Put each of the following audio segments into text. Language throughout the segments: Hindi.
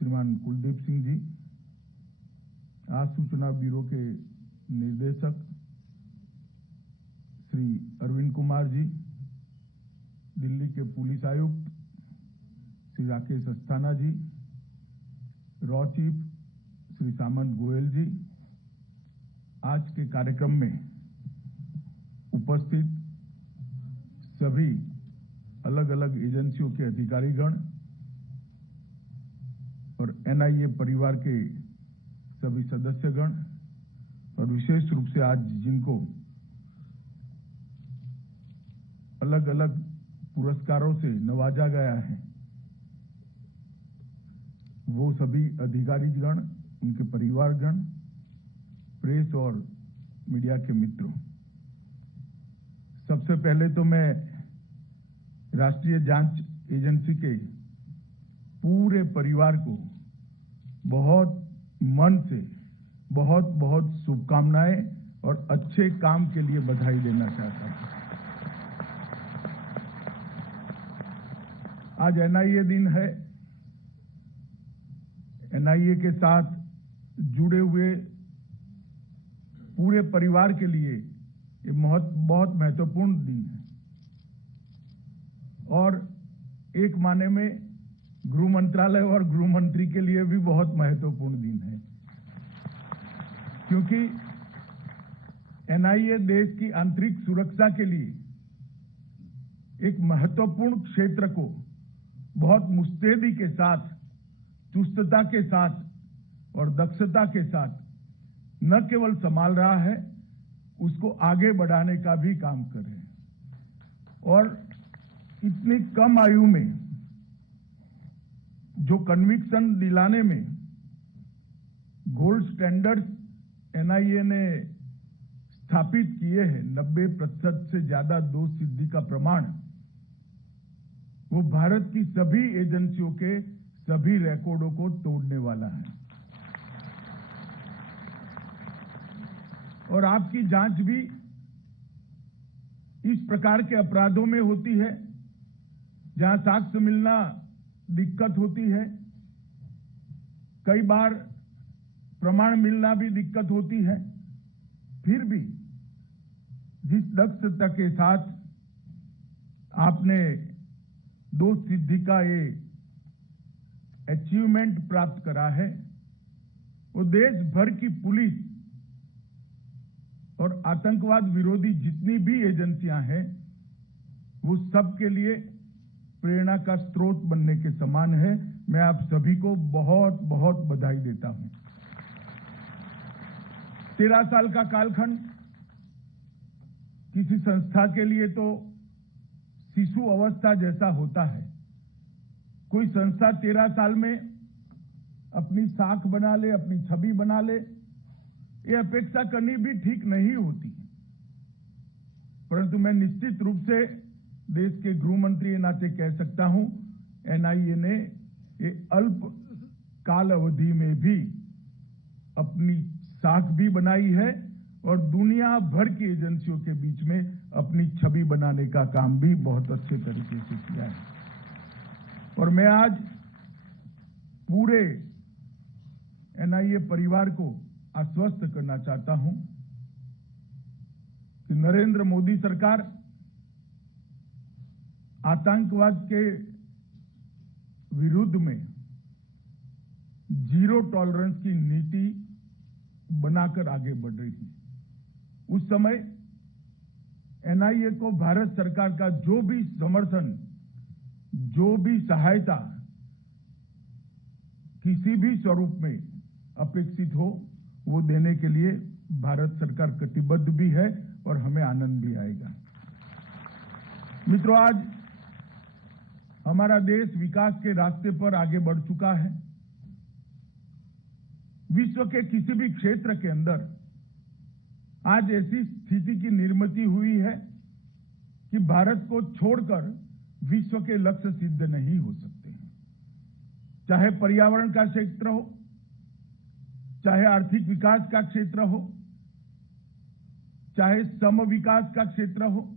श्रीमान कुलदीप सिंह जी, आज सूचना ब्यूरो के निर्देशक श्री अरविंद कुमार जी, दिल्ली के पुलिस आयुक्त श्री राकेश अस्थाना जी, रॉ चीफ श्री सामंत गोयल जी, आज के कार्यक्रम में उपस्थित सभी अलग अलग एजेंसियों के अधिकारीगण और एनआईए परिवार के सभी सदस्यगण और विशेष रूप से आज जिनको अलग अलग पुरस्कारों से नवाजा गया है, वो सभी अधिकारीगण, उनके परिवारगण, प्रेस और मीडिया के मित्रों, सबसे पहले तो मैं राष्ट्रीय जांच एजेंसी के पूरे परिवार को बहुत मन से बहुत बहुत शुभकामनाएं और अच्छे काम के लिए बधाई देना चाहता हूं। आज एनआईए दिन है। एनआईए के साथ जुड़े हुए पूरे परिवार के लिए ये बहुत महत्वपूर्ण दिन है और एक माने में गृह मंत्रालय और गृह मंत्री के लिए भी बहुत महत्वपूर्ण दिन है, क्योंकि एनआईए देश की आंतरिक सुरक्षा के लिए एक महत्वपूर्ण क्षेत्र को बहुत मुस्तैदी के साथ, चुस्तता के साथ और दक्षता के साथ न केवल संभाल रहा है, उसको आगे बढ़ाने का भी काम कर रहे हैं। और इतनी कम आयु में जो कन्विक्शन दिलाने में गोल्ड स्टैंडर्ड्स एनआईए ने स्थापित किए हैं, 90% से ज्यादा दोष सिद्धि का प्रमाण, वो भारत की सभी एजेंसियों के सभी रिकॉर्डों को तोड़ने वाला है। और आपकी जांच भी इस प्रकार के अपराधों में होती है जहां साक्ष्य मिलना दिक्कत होती है, कई बार प्रमाण मिलना भी दिक्कत होती है, फिर भी जिस दक्षता के साथ आपने दोष सिद्धि का ये अचीवमेंट प्राप्त करा है, वो देश भर की पुलिस और आतंकवाद विरोधी जितनी भी एजेंसियां हैं, वो सबके लिए प्रेरणा का स्रोत बनने के समान है। मैं आप सभी को बहुत बहुत बधाई देता हूं। 13 साल का कालखंड किसी संस्था के लिए तो शिशु अवस्था जैसा होता है। कोई संस्था 13 साल में अपनी साख बना ले, अपनी छवि बना ले, ये अपेक्षा करनी भी ठीक नहीं होती। परंतु मैं निश्चित रूप से देश के गृह मंत्री नाते कह सकता हूं, एनआईए ने ये अल्प काल अवधि में भी अपनी साख भी बनाई है और दुनिया भर की एजेंसियों के बीच में अपनी छवि बनाने का काम भी बहुत अच्छे तरीके से किया है। और मैं आज पूरे एनआईए परिवार को आश्वस्त करना चाहता हूं कि नरेंद्र मोदी सरकार आतंकवाद के विरुद्ध में जीरो टॉलरेंस की नीति बनाकर आगे बढ़ रही है। उस समय एनआईए को भारत सरकार का जो भी समर्थन, जो भी सहायता किसी भी स्वरूप में अपेक्षित हो, वो देने के लिए भारत सरकार कटिबद्ध भी है और हमें आनंद भी आएगा। मित्रों, आज हमारा देश विकास के रास्ते पर आगे बढ़ चुका है। विश्व के किसी भी क्षेत्र के अंदर आज ऐसी स्थिति की निर्मिति हुई है कि भारत को छोड़कर विश्व के लक्ष्य सिद्ध नहीं हो सकते। चाहे पर्यावरण का क्षेत्र हो, चाहे आर्थिक विकास का क्षेत्र हो, चाहे सम विकास का क्षेत्र हो,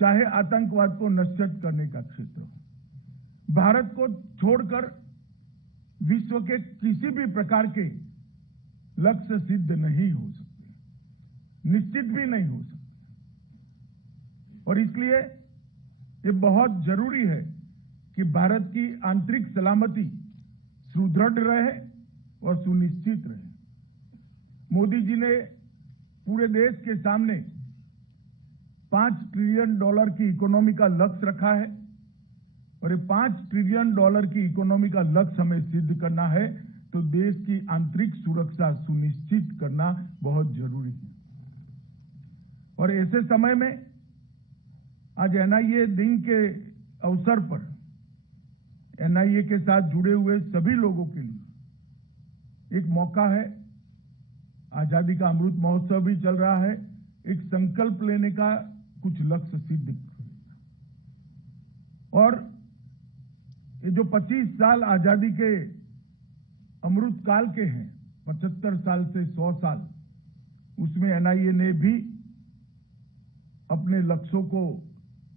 चाहे आतंकवाद को नष्ट करने का क्षेत्र हो, भारत को छोड़कर विश्व के किसी भी प्रकार के लक्ष्य सिद्ध नहीं हो सकते, निश्चित भी नहीं हो सकते। और इसलिए ये बहुत जरूरी है कि भारत की आंतरिक सलामती सुदृढ़ रहे और सुनिश्चित रहे। मोदी जी ने पूरे देश के सामने $5 ट्रिलियन की इकोनॉमी का लक्ष्य रखा है और ये $5 ट्रिलियन की इकोनॉमी का लक्ष्य हमें सिद्ध करना है तो देश की आंतरिक सुरक्षा सुनिश्चित करना बहुत जरूरी है। और ऐसे समय में आज एनआईए दिन के अवसर पर एनआईए के साथ जुड़े हुए सभी लोगों के लिए एक मौका है। आजादी का अमृत महोत्सव भी चल रहा है, एक संकल्प लेने का, कुछ लक्ष्य सिद्ध करने का। और ये जो 25 साल आजादी के अमृत काल के हैं, 75 साल से 100 साल, उसमें एनआईए ने भी अपने लक्ष्यों को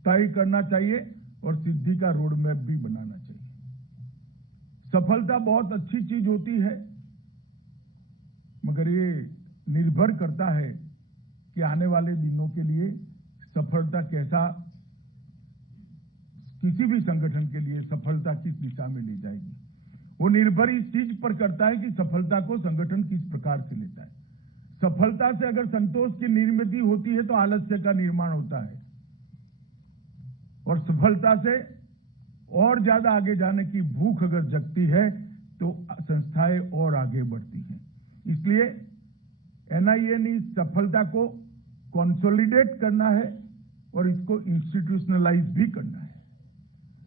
तय करना चाहिए और सिद्धि का रोड मैप भी बनाना चाहिए। सफलता बहुत अच्छी चीज होती है, मगर ये निर्भर करता है कि आने वाले दिनों के लिए सफलता कैसा, किसी भी संगठन के लिए सफलता किस दिशा में ले जाएगी, वो निर्भर इस चीज पर करता है कि सफलता को संगठन किस प्रकार से लेता है। सफलता से अगर संतोष की निर्मित होती है तो आलस्य का निर्माण होता है, और सफलता से और ज्यादा आगे जाने की भूख अगर जगती है तो संस्थाएं और आगे बढ़ती हैं। इसलिए एनआईए ने इस सफलता को कंसोलिडेट करना है और इसको इंस्टीट्यूशनलाइज भी करना है।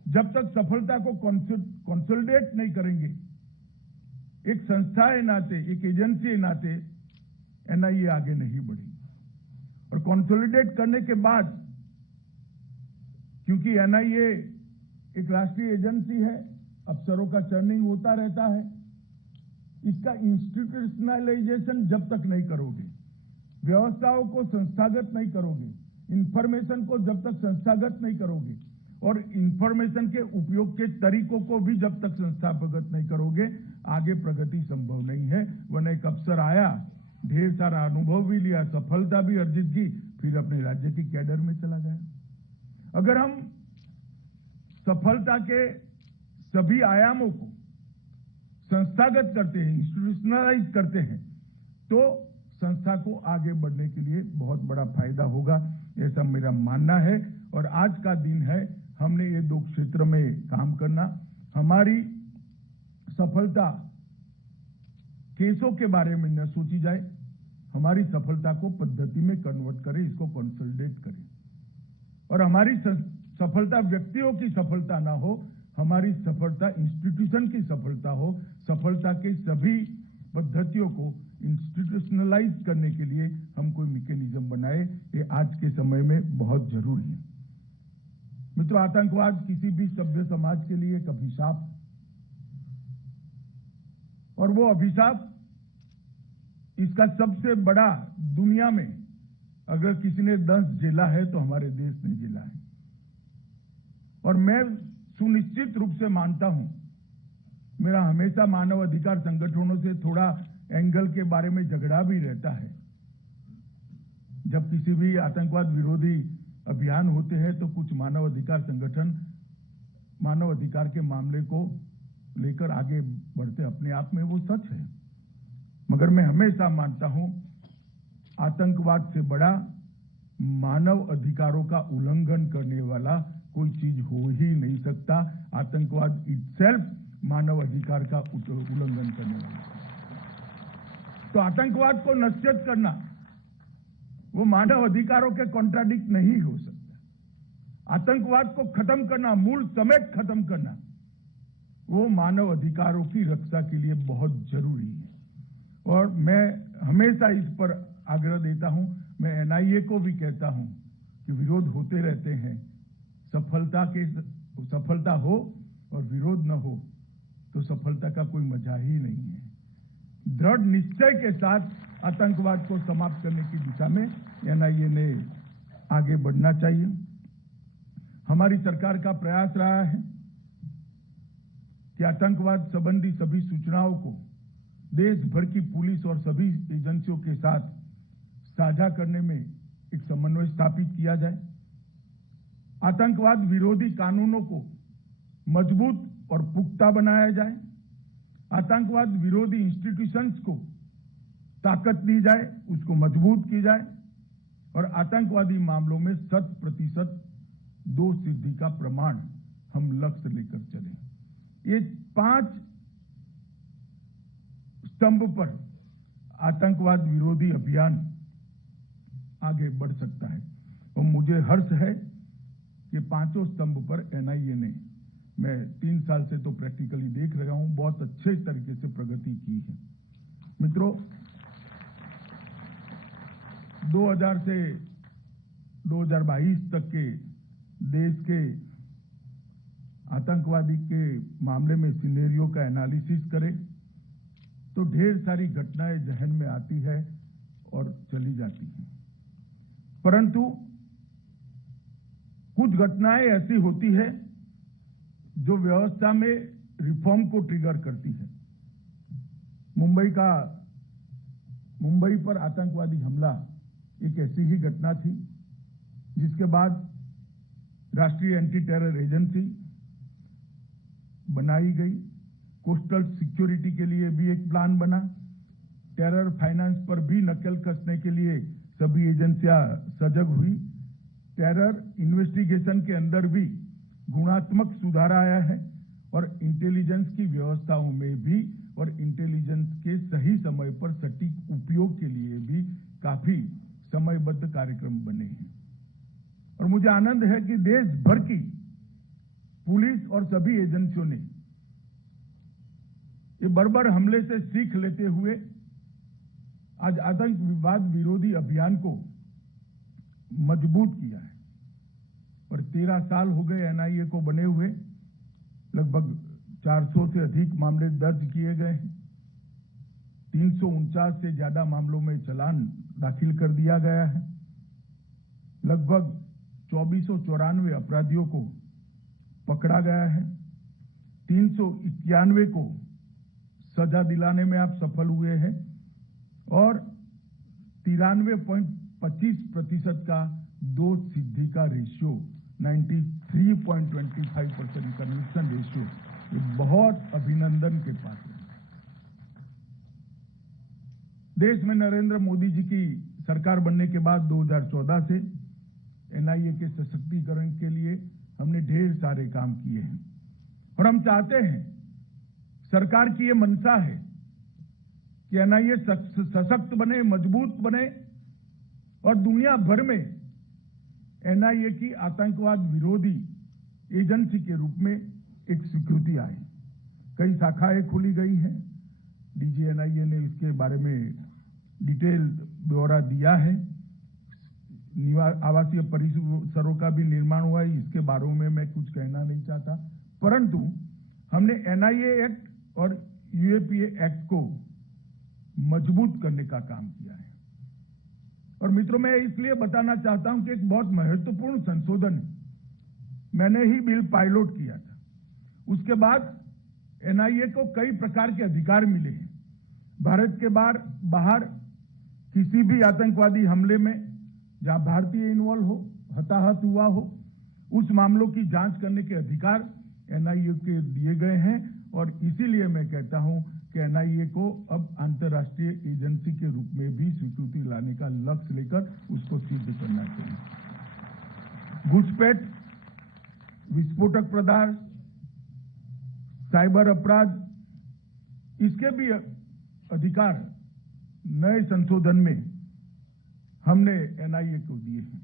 जब तक सफलता को कंसोलिडेट नहीं करेंगे, एक संस्था के नाते, एक एजेंसी के नाते एनआईए आगे नहीं बढ़ेगी। और कंसोलिडेट करने के बाद, क्योंकि एनआईए एक राष्ट्रीय एजेंसी है, अफसरों का चर्निंग होता रहता है, इसका इंस्टीट्यूशनलाइजेशन जब तक नहीं करोगे, व्यवस्थाओं को संस्थागत नहीं करोगे, इंफॉर्मेशन को जब तक संस्थागत नहीं करोगे और इंफॉर्मेशन के उपयोग के तरीकों को भी जब तक संस्थागत नहीं करोगे, आगे प्रगति संभव नहीं है। वरना एक अफसर आया, ढेर सारा अनुभव भी लिया, सफलता भी अर्जित की, फिर अपने राज्य की कैडर में चला गया। अगर हम सफलता के सभी आयामों को संस्थागत करते हैं, इंस्टीट्यूशनलाइज करते हैं, तो संस्था को आगे बढ़ने के लिए बहुत बड़ा फायदा होगा, ऐसा मेरा मानना है। और आज का दिन है, हमने ये 2 क्षेत्र में काम करना। हमारी सफलता केसों के बारे में न सोची जाए, हमारी सफलता को पद्धति में कन्वर्ट करें, इसको कंसोलिडेट करें। और हमारी सफलता व्यक्तियों की सफलता ना हो, हमारी सफलता इंस्टीट्यूशन की सफलता हो। सफलता के सभी पद्धतियों को इंस्टीट्यूशनलाइज करने के लिए हम कोई मैकेनिज्म बनाए, ये आज के समय में बहुत जरूरी है। मित्रों, आतंकवाद किसी भी सभ्य समाज के लिए एक अभिशाप, और वो अभिशाप, इसका सबसे बड़ा दुनिया में अगर किसी ने दंश झेला है तो हमारे देश ने झेला है। और मैं सुनिश्चित रूप से मानता हूं, मेरा हमेशा मानव अधिकार संगठनों से थोड़ा एंगल के बारे में झगड़ा भी रहता है। जब किसी भी आतंकवाद विरोधी अभियान होते हैं तो कुछ मानव अधिकार संगठन मानव अधिकार के मामले को लेकर आगे बढ़ते, अपने आप में वो सच है। मगर मैं हमेशा मानता हूं, आतंकवाद से बड़ा मानव अधिकारों का उल्लंघन करने वाला कोई चीज हो ही नहीं सकता। आतंकवाद इटसेल्फ मानव अधिकार का उल्लंघन करने वाला है। तो आतंकवाद को नश्यत करना वो मानव अधिकारों के कॉन्ट्राडिक्ट नहीं हो सकता। आतंकवाद को खत्म करना, मूल समेत खत्म करना, वो मानव अधिकारों की रक्षा के लिए बहुत जरूरी है। और मैं हमेशा इस पर आग्रह देता हूं, मैं एनआईए को भी कहता हूं कि विरोध होते रहते हैं, सफलता हो और विरोध न हो तो सफलता का कोई मजा ही नहीं है। दृढ़ निश्चय के साथ आतंकवाद को समाप्त करने की दिशा में एनआईए ने आगे बढ़ना चाहिए। हमारी सरकार का प्रयास रहा है कि कि आतंकवाद संबंधी सभी सूचनाओं को देश भर की पुलिस और सभी एजेंसियों के साथ साझा करने में एक समन्वय स्थापित किया जाए। आतंकवाद विरोधी कानूनों को मजबूत और पुख्ता बनाया जाए। आतंकवाद विरोधी इंस्टीट्यूशंस को ताकत दी जाए, उसको मजबूत की जाए और आतंकवादी मामलों में 100% दोष सिद्धि का प्रमाण हम लक्ष्य लेकर चलें। ये 5 स्तंभ पर आतंकवाद विरोधी अभियान आगे बढ़ सकता है और मुझे हर्ष है कि 5 स्तंभ पर एनआईए ने, मैं 3 साल से तो प्रैक्टिकली देख रहा हूं, बहुत अच्छे तरीके से प्रगति की है। मित्रों, 2000 से 2022 तक के देश के आतंकवादी के मामले में सिनेरियो का एनालिसिस करें तो ढेर सारी घटनाएं जहन में आती है और चली जाती हैं, परंतु कुछ घटनाएं ऐसी होती है जो व्यवस्था में रिफॉर्म को ट्रिगर करती है। मुंबई पर आतंकवादी हमला एक ऐसी ही घटना थी जिसके बाद राष्ट्रीय एंटी टेरर एजेंसी बनाई गई। कोस्टल सिक्योरिटी के लिए भी एक प्लान बना। टेरर फाइनेंस पर भी नकेल कसने के लिए सभी एजेंसियां सजग हुई। टेरर इन्वेस्टिगेशन के अंदर भी गुणात्मक सुधार आया है और इंटेलिजेंस की व्यवस्थाओं में भी और इंटेलिजेंस के सही समय पर सटीक उपयोग के लिए भी काफी समयबद्ध कार्यक्रम बने हैं। और मुझे आनंद है कि देश भर की पुलिस और सभी एजेंसियों ने ये बर्बर हमले से सीख लेते हुए आज आतंकवाद विरोधी अभियान को मजबूत किया है। और 13 साल हो गए एनआईए को बने हुए, लगभग 400 से अधिक मामले दर्ज किए गए हैं। 349 से ज्यादा मामलों में चालान दाखिल कर दिया गया है। लगभग 2494 अपराधियों को पकड़ा गया है। 391 को सजा दिलाने में आप सफल हुए हैं और 93.25% का दोष सिद्धि का रेशियो, 93.25% कन्विक्शन रेशियो, ये बहुत अभिनंदन के पात्र है। देश में नरेंद्र मोदी जी की सरकार बनने के बाद 2014 से एनआईए के सशक्तिकरण के लिए हमने ढेर सारे काम किए हैं और हम चाहते हैं, सरकार की ये मंशा है कि एनआईए सशक्त बने, मजबूत बने और दुनिया भर में एनआईए की आतंकवाद विरोधी एजेंसी के रूप में एक स्वीकृति आए। कई शाखाएं खोली गई हैं। डीजी एनआईए ने इसके बारे में डिटेल ब्यौरा दिया है। आवासीय परिसरों का भी निर्माण हुआ है। इसके बारे में मैं कुछ कहना नहीं चाहता, परंतु हमने एनआईए एक्ट और यूएपीए एक्ट को मजबूत करने का काम किया है। और मित्रों, मैं इसलिए बताना चाहता हूं कि एक बहुत महत्वपूर्ण संशोधन है। मैंने ही बिल पायलट किया था, उसके बाद एनआईए को कई प्रकार के अधिकार मिले हैं। भारत के बाहर किसी भी आतंकवादी हमले में जहां भारतीय इन्वॉल्व हो, हताहत हुआ हो, उस मामलों की जांच करने के अधिकार एनआईए के दिए गए हैं और इसीलिए मैं कहता हूं कि एनआईए को अब अंतर्राष्ट्रीय एजेंसी के रूप में भी स्वीकृति लाने का लक्ष्य लेकर उसको सिद्ध करना चाहिए। घुसपैठ, विस्फोटक पदार्थ, साइबर अपराध, इसके भी अधिकार नए संशोधन में हमने एनआईए को दिए हैं।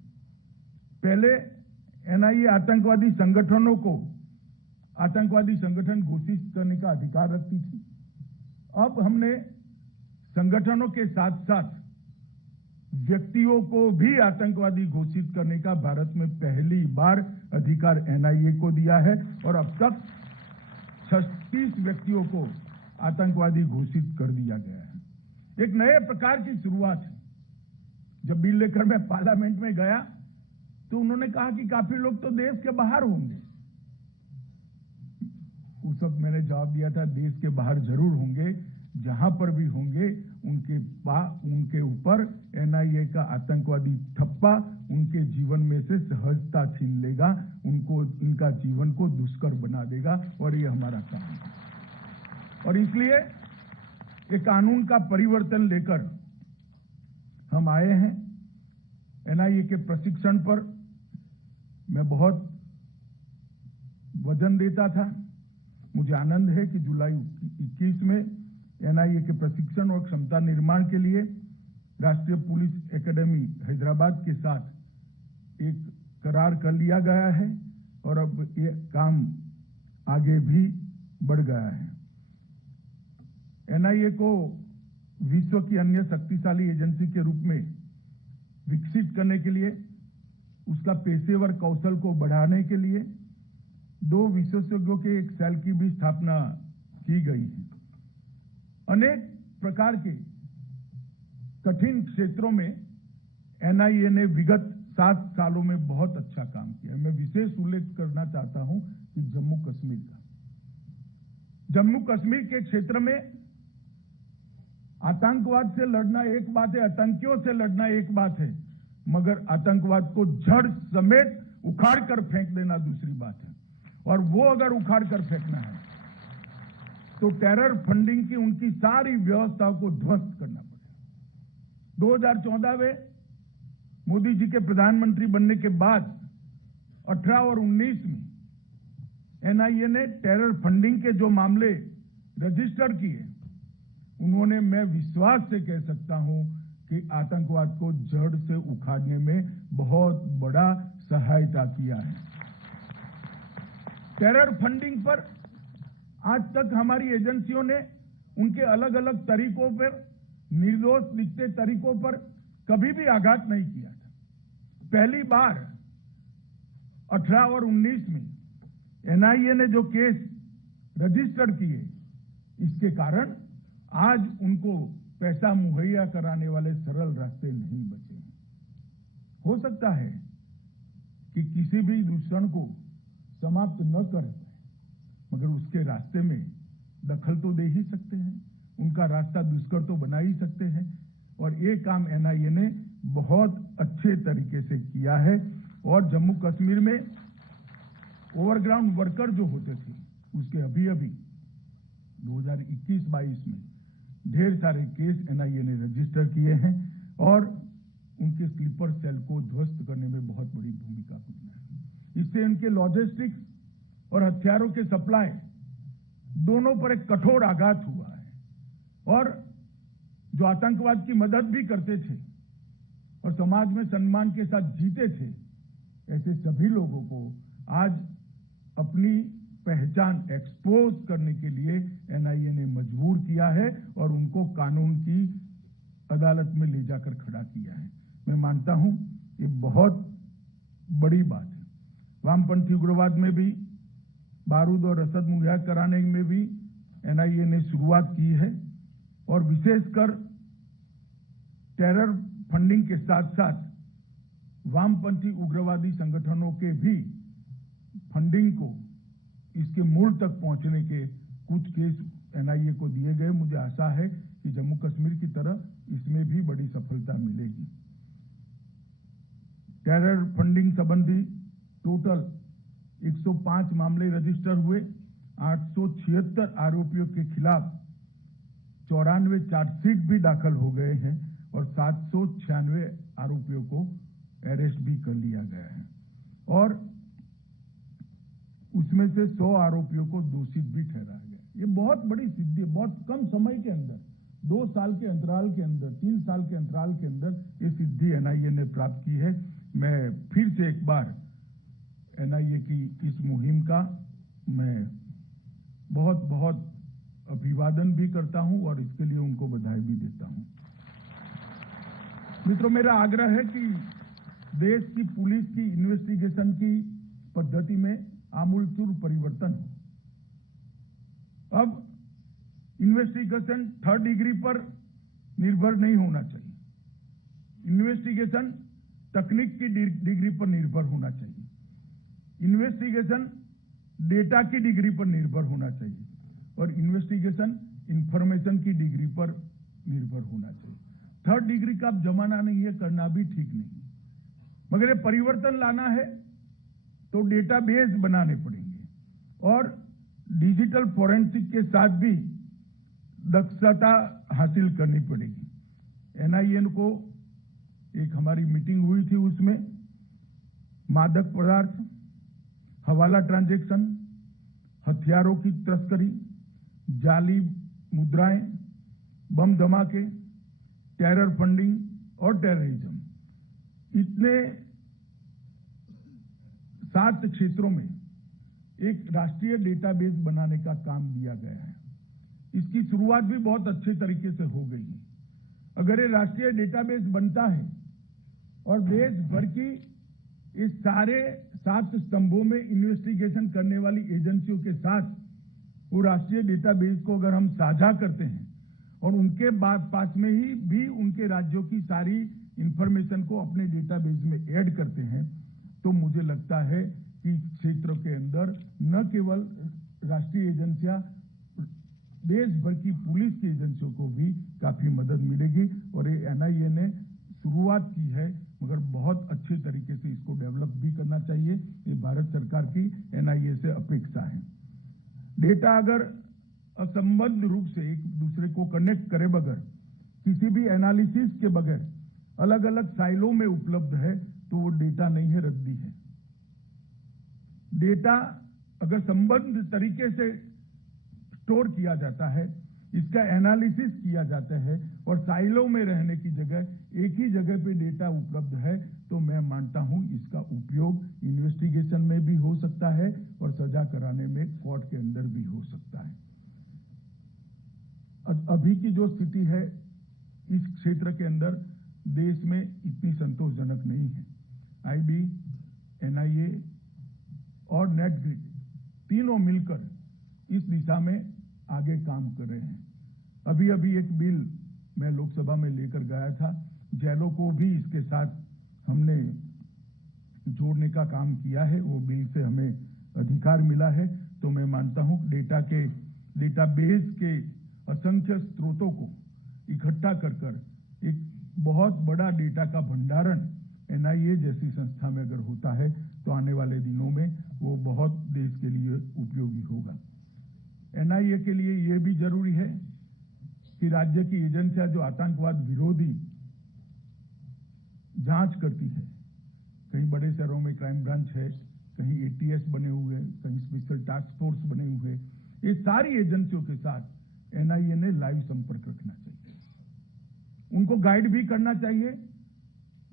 पहले एनआईए आतंकवादी संगठनों को आतंकवादी संगठन घोषित करने का अधिकार रखती थी। अब हमने संगठनों के साथ साथ व्यक्तियों को भी आतंकवादी घोषित करने का भारत में पहली बार अधिकार एनआईए को दिया है और अब तक 36 व्यक्तियों को आतंकवादी घोषित कर दिया गया है। एक नए प्रकार की शुरुआत है। जब बिल लेकर मैं पार्लियामेंट में गया तो उन्होंने कहा कि काफी लोग तो देश के बाहर होंगे। उस वक्त मैंने जवाब दिया था, देश के बाहर जरूर होंगे, जहां पर भी होंगे उनके ऊपर एनआईए का आतंकवादी ठप्पा उनके जीवन में से सहजता छीन लेगा, उनका जीवन को दुष्कर बना देगा, और ये हमारा काम है। और इसलिए एक कानून का परिवर्तन लेकर हम आए हैं। एनआईए के प्रशिक्षण पर मैं बहुत वजन देता था। मुझे आनंद है कि जुलाई 21 में एनआईए के प्रशिक्षण और क्षमता निर्माण के लिए राष्ट्रीय पुलिस एकेडमी हैदराबाद के साथ एक करार कर लिया गया है, और अब ये काम आगे भी बढ़ गया है। एनआईए को विश्व की अन्य शक्तिशाली एजेंसी के रूप में विकसित करने के लिए, उसका पेशेवर कौशल को बढ़ाने के लिए 2 विशेषज्ञों के एक सेल की भी स्थापना की गई है। अनेक प्रकार के कठिन क्षेत्रों में एनआईए ने विगत 7 सालों में बहुत अच्छा काम किया। मैं विशेष उल्लेख करना चाहता हूं कि जम्मू कश्मीर का। जम्मू कश्मीर के क्षेत्र में आतंकवाद से लड़ना एक बात है, आतंकियों से लड़ना एक बात है, मगर आतंकवाद को जड़ समेत उखाड़ कर फेंक देना दूसरी बात है। और वो अगर उखाड़ कर फेंकना है तो टेरर फंडिंग की उनकी सारी व्यवस्थाओं को ध्वस्त करना पड़ेगा। 2014 में मोदी जी के प्रधानमंत्री बनने के बाद 18 और 19 में एनआईए ने टेरर फंडिंग के जो मामले रजिस्टर किए, उन्होंने, मैं विश्वास से कह सकता हूं कि आतंकवाद को जड़ से उखाड़ने में बहुत बड़ा सहायता किया है। टेरर फंडिंग पर आज तक हमारी एजेंसियों ने उनके अलग अलग तरीकों पर, निर्दोष दिखते तरीकों पर कभी भी आघात नहीं किया था। पहली बार 18 और 19 में एनआईए ने जो केस रजिस्टर किए, इसके कारण आज उनको पैसा मुहैया कराने वाले सरल रास्ते नहीं बचे हैं। हो सकता है कि किसी भी दुश्मन को समाप्त न कर पाए, मगर उसके रास्ते में दखल तो दे ही सकते हैं, उनका रास्ता दुष्कर तो बना ही सकते हैं। और ये काम एनआईए ने बहुत अच्छे तरीके से किया है। और जम्मू कश्मीर में ओवरग्राउंड वर्कर जो होते थे, उसके अभी 2021-22 में ढेर सारे केस एनआईए ने रजिस्टर किए हैं, और उनके स्लीपर सेल को ध्वस्त करने में बहुत बड़ी भूमिका हुई है। इससे उनके लॉजिस्टिक्स और हथियारों के सप्लाई दोनों पर एक कठोर आघात हुआ है। और जो आतंकवाद की मदद भी करते थे और समाज में सम्मान के साथ जीते थे, ऐसे सभी लोगों को आज अपनी पहचान एक्सपोज करने के लिए एनआईए ने मजबूर किया है और उनको कानून की अदालत में ले जाकर खड़ा किया है। मैं मानता हूं ये बहुत बड़ी बात है। वामपंथी उग्रवाद में भी, बारूद और रसद मुहैया कराने में भी एनआईए ने शुरुआत की है, और विशेषकर टेरर फंडिंग के साथ साथ वामपंथी उग्रवादी संगठनों के भी फंडिंग को, इसके मूल तक पहुंचने के कुछ केस एनआईए को दिए गए। मुझे आशा है कि जम्मू कश्मीर की तरह इसमें भी बड़ी सफलता मिलेगी। टेरर फंडिंग संबंधी टोटल 105 मामले रजिस्टर हुए। 876 आरोपियों के खिलाफ 94 चार्जशीट भी दाखिल हो गए हैं, और 796 आरोपियों को अरेस्ट भी कर लिया गया है, और उसमें से 100 आरोपियों को दोषी भी ठहराया गया। ये बहुत बड़ी सिद्धि है। बहुत कम समय के अंदर, 2 साल के अंतराल के अंदर, 3 साल के अंतराल के अंदर ये सिद्धि एनआईए ने प्राप्त की है। मैं फिर से एक बार एनआईए की इस मुहिम का मैं बहुत बहुत अभिवादन भी करता हूं, और इसके लिए उनको बधाई भी देता हूं। मित्रों, मेरा आग्रह है कि देश की पुलिस की इन्वेस्टिगेशन की पद्धति में आमूलचूल परिवर्तन हो। अब इन्वेस्टिगेशन 3rd डिग्री पर निर्भर नहीं होना चाहिए। इन्वेस्टिगेशन तकनीक की डिग्री पर निर्भर होना चाहिए। इन्वेस्टिगेशन डेटा की डिग्री पर निर्भर होना चाहिए और इन्वेस्टिगेशन इंफॉर्मेशन की डिग्री पर निर्भर होना चाहिए। थर्ड डिग्री का अब जमाना नहीं है, करना भी ठीक नहीं, मगर ये परिवर्तन लाना है तो डेटाबेस बनाने पड़ेंगे और डिजिटल फोरेंसिक के साथ भी दक्षता हासिल करनी पड़ेगी। एनआईए को एक हमारी मीटिंग हुई थी, उसमें मादक पदार्थ, हवाला ट्रांजैक्शन, हथियारों की तस्करी, जाली मुद्राएं, बम धमाके, टेरर फंडिंग और टेररिज्म, इतने 7 क्षेत्रों में एक राष्ट्रीय डेटाबेस बनाने का काम दिया गया है। इसकी शुरुआत भी बहुत अच्छे तरीके से हो गई है। अगर ये राष्ट्रीय डेटाबेस बनता है और देश भर की इस सारे 7 स्तंभों में इन्वेस्टिगेशन करने वाली एजेंसियों के साथ वो राष्ट्रीय डेटाबेस को अगर हम साझा करते हैं और उनके पास में ही भी उनके राज्यों की सारी इंफॉर्मेशन को अपने डेटाबेस में ऐड करते हैं, तो मुझे लगता है कि क्षेत्र के अंदर न केवल राष्ट्रीय एजेंसियां, देश भर की पुलिस की एजेंसियों को भी काफी मदद मिलेगी। और ये एनआईए ने शुरुआत की है, मगर बहुत अच्छे तरीके से इसको डेवलप भी करना चाहिए। ये भारत सरकार की एनआईए से अपेक्षा है। डेटा अगर असंबद्ध रूप से एक दूसरे को कनेक्ट करे बगैर, किसी भी एनालिसिस के बगैर अलग अलग साइलों में उपलब्ध है तो वो डेटा नहीं है, रद्दी है। डेटा अगर संबद्ध तरीके से स्टोर किया जाता है, इसका एनालिसिस किया जाता है और साइलों में रहने की जगह एक ही जगह पे डेटा उपलब्ध है, तो मैं मानता हूं इसका उपयोग इन्वेस्टिगेशन में भी हो सकता है और सजा कराने में कोर्ट के अंदर भी हो सकता है। अभी की जो स्थिति है इस क्षेत्र के अंदर देश में इतनी संतोषजनक नहीं है। आईबी, एनआईए और नेटग्रिड तीनों मिलकर इस दिशा में आगे काम कर रहे हैं। अभी अभी एक बिल मैं लोकसभा में लेकर गया था, जेलों को भी इसके साथ हमने जोड़ने का काम किया है। वो बिल से हमें अधिकार मिला है, तो मैं मानता हूं डेटाबेस के असंख्य स्रोतों को इकट्ठा कर एक बहुत बड़ा डेटा का भंडारण एनआईए जैसी संस्था में अगर होता है तो आने वाले दिनों में वो बहुत देश के लिए उपयोगी होगा। एनआईए के लिए यह भी जरूरी है कि राज्य की एजेंसियां जो आतंकवाद विरोधी जांच करती है, कहीं बड़े शहरों में क्राइम ब्रांच है, कहीं एटीएस बने हुए हैं, कहीं स्पेशल टास्क फोर्स बने हुए हैं, ये सारी एजेंसियों के साथ एनआईए ने लाइव संपर्क रखना चाहिए, उनको गाइड भी करना चाहिए,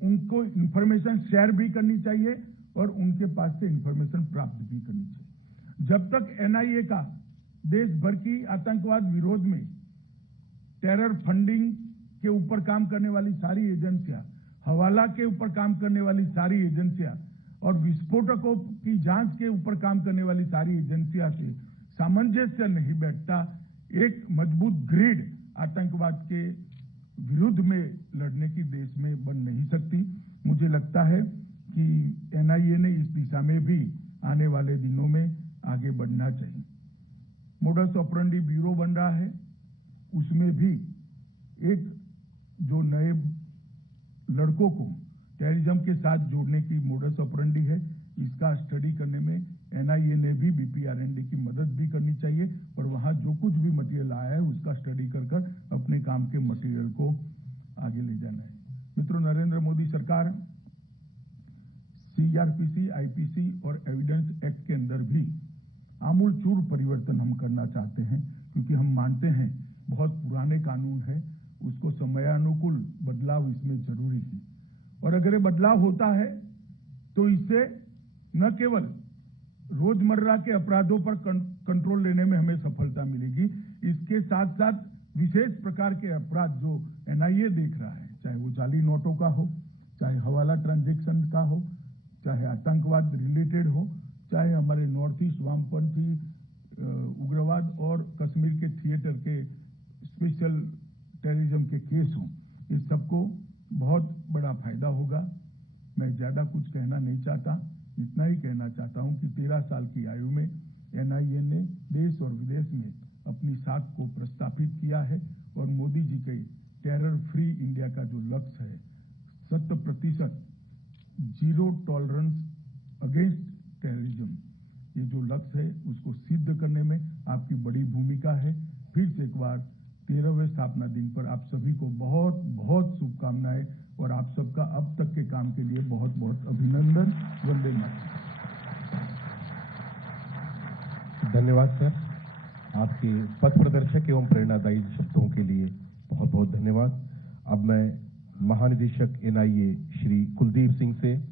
उनको इंफॉर्मेशन शेयर भी करनी चाहिए और उनके पास से इंफॉर्मेशन प्राप्त भी करनी चाहिए। जब तक एनआईए का देश भर की आतंकवाद विरोध में, टेरर फंडिंग के ऊपर काम करने वाली सारी एजेंसियां, हवाला के ऊपर काम करने वाली सारी एजेंसियां और विस्फोटकों की जांच के ऊपर काम करने वाली सारी एजेंसियां से सामंजस्य नहीं बैठता, एक मजबूत ग्रिड आतंकवाद के विरुद्ध में लड़ने की देश में बन नहीं सकती। मुझे लगता है कि एनआईए ने इस दिशा में भी आने वाले दिनों में आगे बढ़ना चाहिए। मोडस ऑपरेंडी ब्यूरो बन रहा है, उसमें भी एक जो नए लड़कों को टेररिज्म के साथ जोड़ने की मोडस ऑपरेंडी है, इसका स्टडी करने में एनआईए ने भी बीपीआरएनडी की मदद भी करनी चाहिए और वहां जो कुछ भी मटेरियल आया है उसका स्टडी कर अपने काम के मटेरियल को आगे ले जाना है। मित्रों, नरेंद्र मोदी सरकार सीआरपीसी, आईपीसी और एविडेंस एक्ट के अंदर भी आमूलचूल परिवर्तन हम करना चाहते हैं, क्योंकि हम मानते हैं बहुत पुराने कानून है, उसको समयानुकूल बदलाव इसमें जरूरी है। और अगर ये बदलाव होता है तो इससे न केवल रोजमर्रा के अपराधों पर कंट्रोल लेने में हमें सफलता मिलेगी, इसके साथ साथ विशेष प्रकार के अपराध जो एनआईए देख रहा है, चाहे वो जाली नोटों का हो, चाहे हवाला ट्रांजैक्शन का हो, चाहे आतंकवाद रिलेटेड हो, चाहे हमारे नॉर्थ ईस्ट वामपंथी उग्रवाद और कश्मीर के थिएटर के स्पेशल टेररिज्म के केस हों, इस सबको बहुत बड़ा फायदा होगा। मैं ज्यादा कुछ कहना नहीं चाहता, इतना ही कहना चाहता हूं कि 13 साल की आयु में एनआईए ने देश और विदेश में अपनी साख को प्रस्थापित किया है और मोदी जी के टेरर फ्री इंडिया का जो लक्ष्य है, 100% जीरो टॉलरेंस अगेंस्ट टेररिज्म, ये जो लक्ष्य है उसको सिद्ध करने में आपकी बड़ी भूमिका है। फिर से एक बार 13वें स्थापना दिन पर आप सभी को बहुत बहुत शुभकामनाएं और आप सबका अब तक के काम के लिए बहुत बहुत अभिनंदन। वंदे मातरम। धन्यवाद सर, आपके पथ प्रदर्शक एवं प्रेरणादायी शब्दों के लिए बहुत बहुत धन्यवाद। अब मैं महानिदेशक एनआईए श्री कुलदीप सिंह से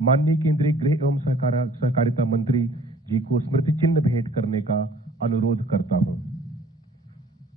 माननीय केंद्रीय गृह एवं सहकारिता मंत्री जी को स्मृति चिन्ह भेंट करने का अनुरोध करता हूं।